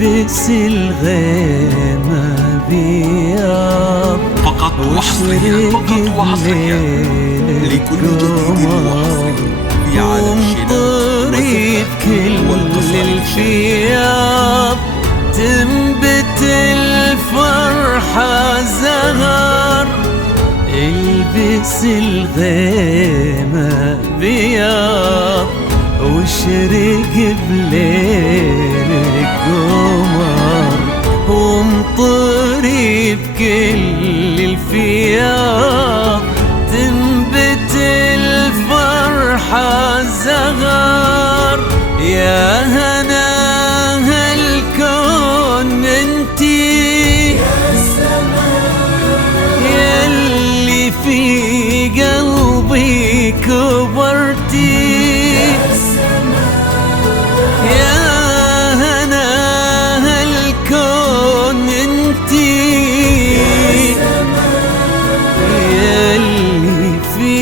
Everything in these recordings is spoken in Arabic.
البس الغيمة بياض فقط وحصريا لكل جديد وحصري في عالم الشيلات الفياض تنبت الفرحة زهر. البس الغيمة بياض واشرق بليلك قمر، وامطري بكل الفياض تنبت الفرحة زهر. يا هنا هالكون انتي ياللي في قلبي كبرتي. يا هنا هالكون انتي ياللي في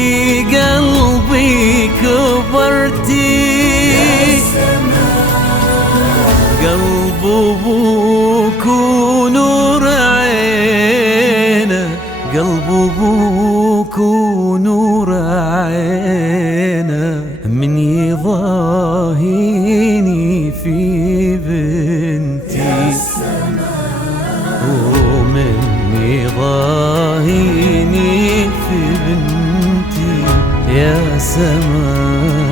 قلبي كبرتي. قلب ابوك ونور عينه، قلب ابوك ونور عينه من يضاهيني في بنتي، ومن يضاهيني في بنتي يا سماء.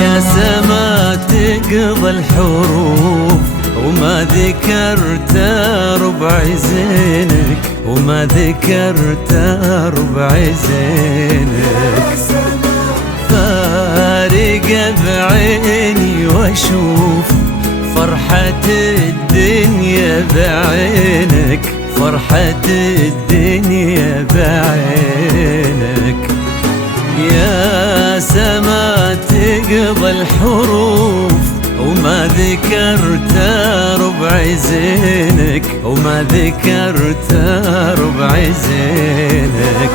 يا سما تقضى الحروف وما ذكرت ربع زينك، وما ذكرت ربع زينك. فارقة بعيني واشوف فرحة الدنيا بعينك، فرحة الدنيا بعينك. يا سما تقضى الحروف وما ذكرت ربع زينك، وما ذكرت ربع زينك.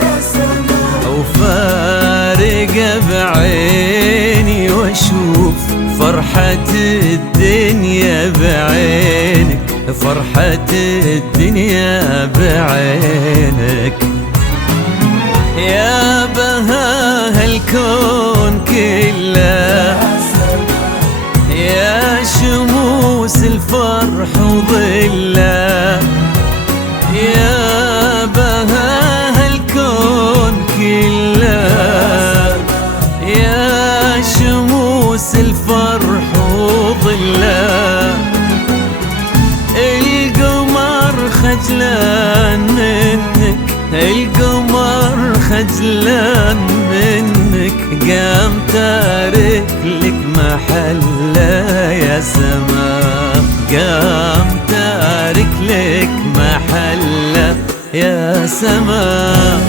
وفارقة بعيني واشوف فرحة الدنيا بعينك، فرحة الدنيا بعينك. يا بهاء الكون كله، يا شموس الفرح وظله. يا بهاء الكون كله، يا شموس الفرح وظله. القمر خجلان منك، القمر خجلان منك، قام تارك لك محله يا سما، قام تارك لك محله يا سما.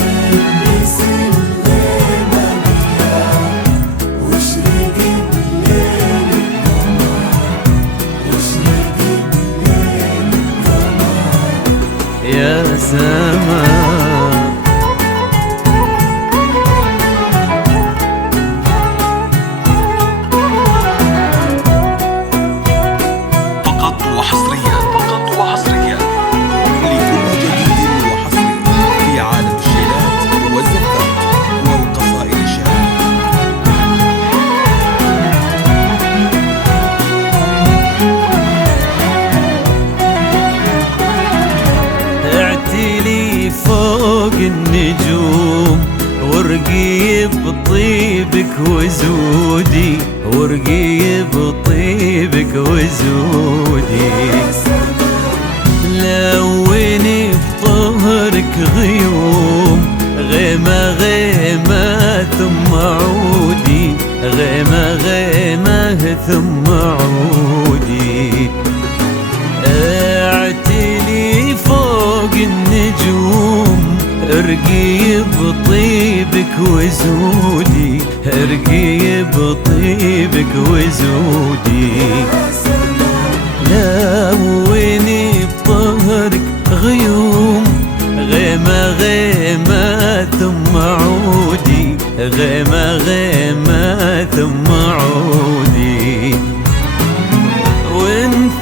يا سما فقط وحصريا لكل جديد وحصري في عالم الشيلات والزفات والقصائد الشعرية. اعتلي فوق النجوم ورقي بطيبك وزودي، ورقي بطيبك وزودي. لوني بطهرك غيوم، غيمة غيمة ثم عودي، غيمة غيمة ثم عودي. اعتلي فوق النجوم ارقي بطيبك وزودي، ارقي بطيبك وزودي. لوني بطهرك غيوم، غيمة غيمة ثم عودي، غيمة غيمة ثم عودي.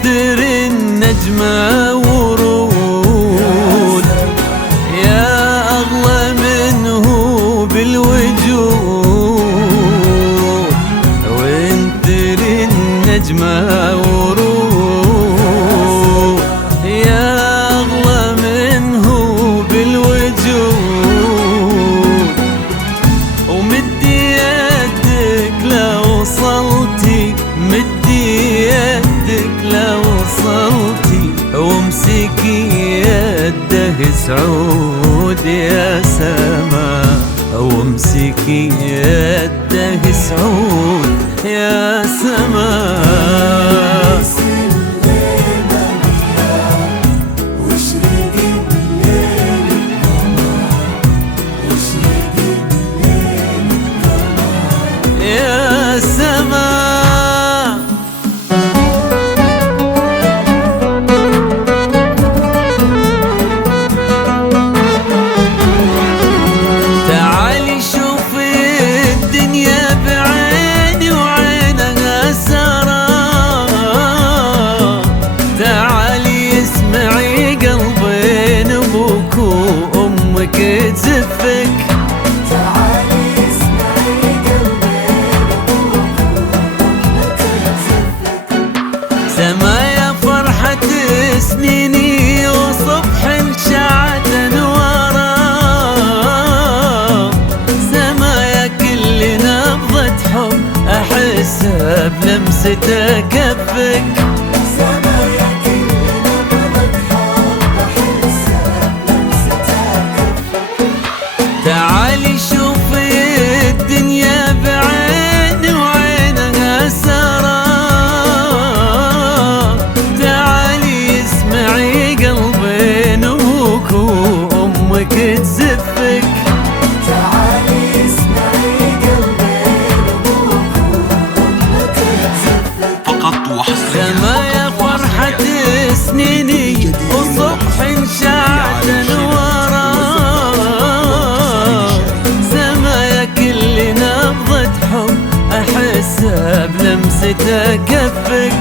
تدري النجمة ورود يا أغلى منه بالوجود، وانت تدري النجمة ورود يا أغلى منه بالوجود. ومدي يدك لو وصلتي، مدي يدك لو وصلتي، وامسكي يده سعود يا سما، وامسكي يده سعود يا سما. يا سما تعالي شوفي الدنيا بعيني وعينها سارة، تعالي اسمعي قلبين ابوك وامك تزفك، سما يا فرحة سنيني وصبح شعت انواره، سما يا كل نبضة حب احسها بلمسة كفك، سما يا كل نبضة حب احسها بلمسة كفك. تعالي شوفي الدنيا بعيني وعينها سارة، وامك تزفك، تعالي اسمعي قلبين ابوك وامك تزفك. فقط وحصريا. سما يا فرحة سنيني وصبح شعت انواره، سما يا كل نبضة حب احسها بلمسة كفك،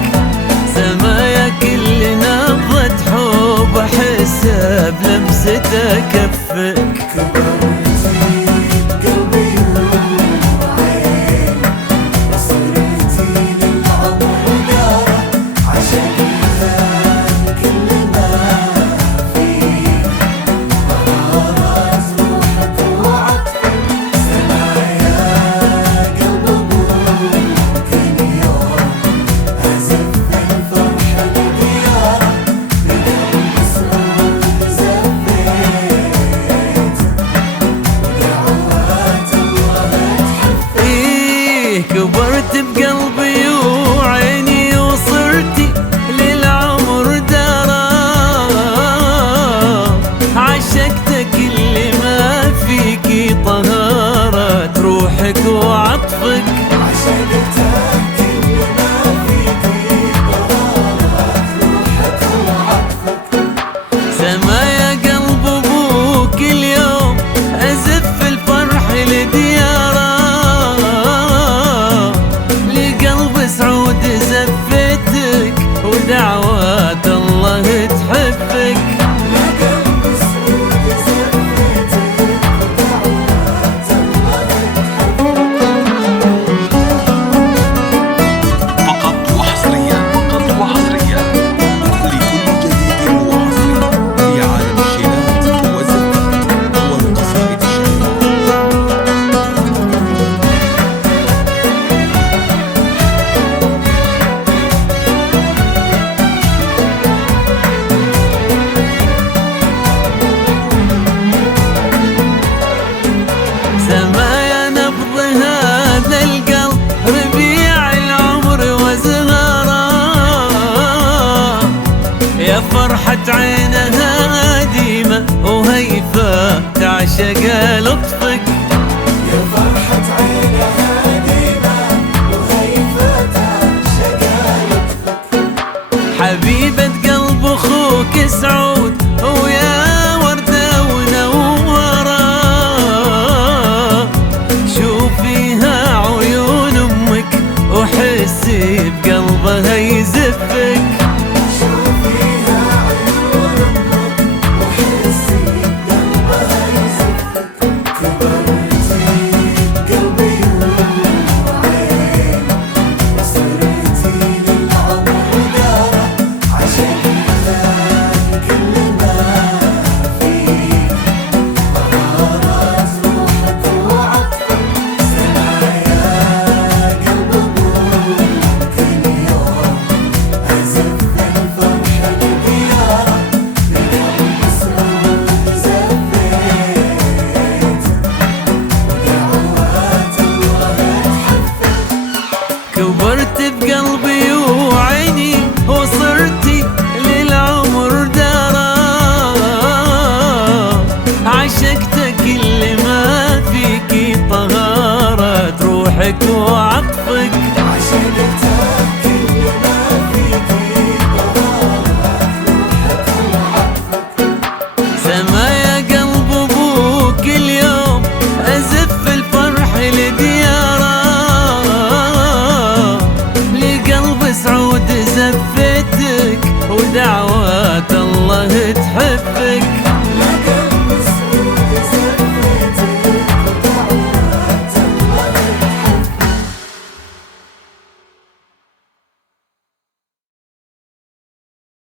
سما يا كل نبضة حب احسها بلمسة كفك. قلبي وعين وصرتي للعمر دارة، عشقتها كل ما فيك غارت روحك وعطفك، سما يا قلب ابوك اليوم أزف الفرحة لديارة، بدم سعود زفيت ودعوات الله تحفك. إيه كبرت بقلبي وعيني وصرتي للعمر دارة، عشقتك اللي ما فيكي طهارة روحك وعطفك، عشقتك كل ما فيكي طهارة روحك وعطفك، سما يا قلب ابوك اليوم ازف الفرح لدياره، لقلب سعود زفتك ودعوات الله تحفك، لقلب سعود زفتك ودعوات الله تحفك. فقط وحصريا. فقط وحصريا. لكل جديد وحصري في عالم الشيلات والزفات والقصائد الشهيرة. سما يا نبض هذا القلب ربيع العمر وزهاره، يا فرحة عينها ديمة وهيفا تعشق لطفك، يا فرحة عينها ديما وهيفا تعشق لطفك، حبيبة قلب اخوك سعود ويا وردة ونورة، شوفيها عيون امك وحسي بقلبها يزفك، زفك